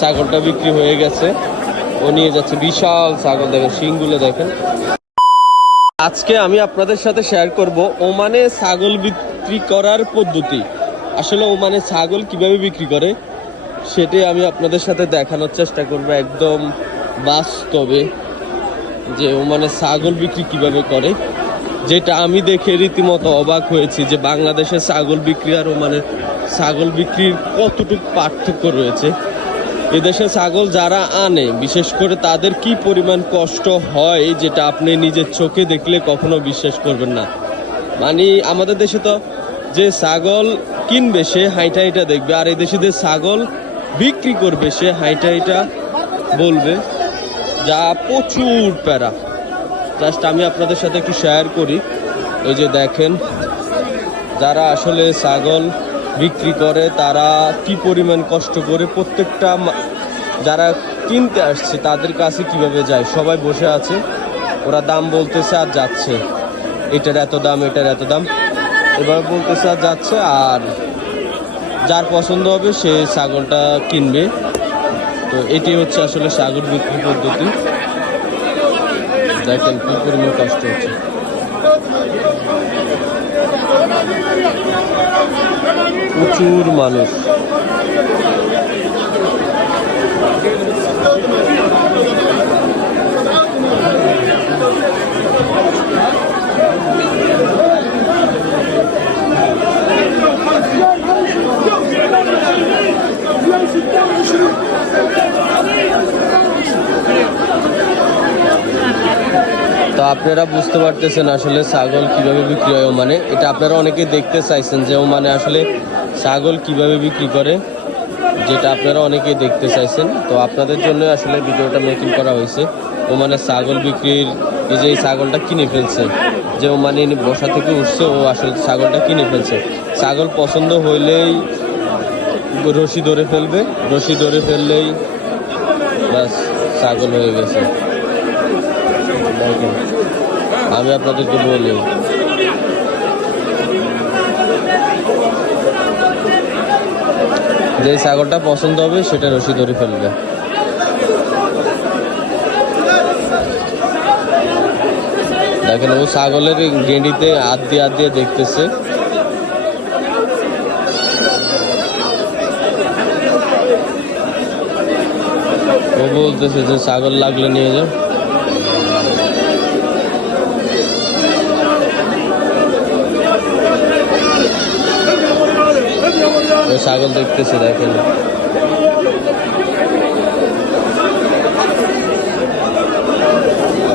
ছাগলটা বিক্রি হয়ে গেছে। ও নিয়ে যাচ্ছে বিশাল ছাগল, দেখেন, শিংগুলো দেখেন। আজকে আমি আপনাদের সাথে শেয়ার করব ওমানে ছাগল বিক্রি করার পদ্ধতি। আসলে ওমানে ছাগল কীভাবে বিক্রি করে, সেটাই আমি আপনাদের সাথে দেখানোর চেষ্টা করব একদম বাস্তবে, যে ওমানে ছাগল বিক্রি কীভাবে করে। যেটা আমি দেখে রীতিমতো অবাক হয়েছি যে বাংলাদেশে ছাগল বিক্রি আর ওমানে ছাগল বিক্রির কতটুকু পার্থক্য রয়েছে। এদেশে ছাগল যারা আনে, বিশেষ করে তাদের কি পরিমাণ কষ্ট হয় যেটা আপনি নিজের চোখে দেখলে কখনো বিশ্বাস করবেন না? মানে আমাদের দেশে তো যে ছাগল কিনবে, সে হাইটা দেখবে, আর এই দেশে যে ছাগল বিক্রি করবে, সে হাইটা বলবে। যা প্রচুর প্যারা। জাস্ট আমি আপনাদের সাথে একটু শেয়ার করি। এই যে দেখেন, যারা আসলে ছাগল বিক্রি করে, তারা কি পরিমাণ কষ্ট করে প্রত্যেকটা যারা কিনতে আসছে, তাদের কাছে কীভাবে যায়? সবাই বসে আছে। ওরা দাম বলতেছে, আর যাচ্ছে। এটার এত দাম, এটার এত দাম। এবার বলতেছে, আর যাচ্ছে। আর যার পছন্দ হবে, সে ছাগলটা কিনবে। তো এটি হচ্ছে আসলে ছাগল বিক্রি পদ্ধতি। দেখেন কি পরিমাণ কষ্ট হচ্ছে। প্রচুর মানুষ তো আপনারা বুঝতে পারতেছেন আসলে ছাগল কীভাবে বিক্রি হয় মানে এটা আপনারা অনেকেই দেখতে চাইছেন যে ও মানে আসলে ছাগল কীভাবে বিক্রি করে, যেটা আপনারা অনেকেই দেখতে চাইছেন। তো আপনাদের জন্য আসলে ভিডিওটা মেকিং করা হয়েছে। ও মানে ছাগল বিক্রির, এই যে এই ছাগলটা কিনে ফেলছে, যে ওমানে ইনি বসা থেকে উঠছে, ও আসলে ছাগলটা কিনে ফেলছে। ছাগল পছন্দ হইলেই রশি ধরে ফেলবে, রশি ধরে ফেললেই ব্যাস, ছাগল হয়ে গেছে। আমি আপনাদেরকে বলি যে ছাগলটা পছন্দ হবে সেটা রশি ধরে ফেলবে। দেখেন, ও ছাগলের গেঁডিতে হাত দিয়ে হাত দিয়ে দেখতেছে। ও বলতেছে যে, ছাগল লাগলে নিয়ে যাও। ছাগল দেখতেছে, দেখেন।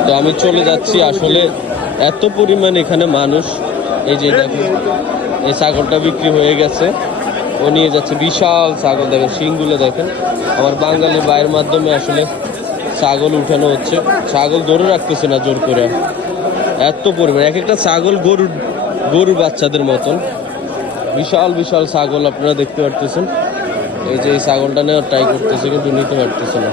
তো আমি চলে যাচ্ছি, আসলে এত পরিমাণ এখানে মানুষ। এই যে দেখেন, এই ছাগলটা বিক্রি হয়ে গেছে। ও নিয়ে যাচ্ছে বিশাল ছাগল, দেখেন, শিংগুলো দেখেন। আমার বাঙালি ভাইয়ের মাধ্যমে আসলে ছাগল উঠানো হচ্ছে। ছাগল ধরে রাখতেছে না জোর করে। এত পরিমাণ, এক একটা ছাগল গরুর গরুর বাচ্চাদের মতন। বিশাল বিশাল ছাগল আপনারা দেখতে পারতেছেন। এই যে এই ছাগলটা নেওয়ার ট্রাই করতেছে, কিন্তু নিতে পারতেছে না।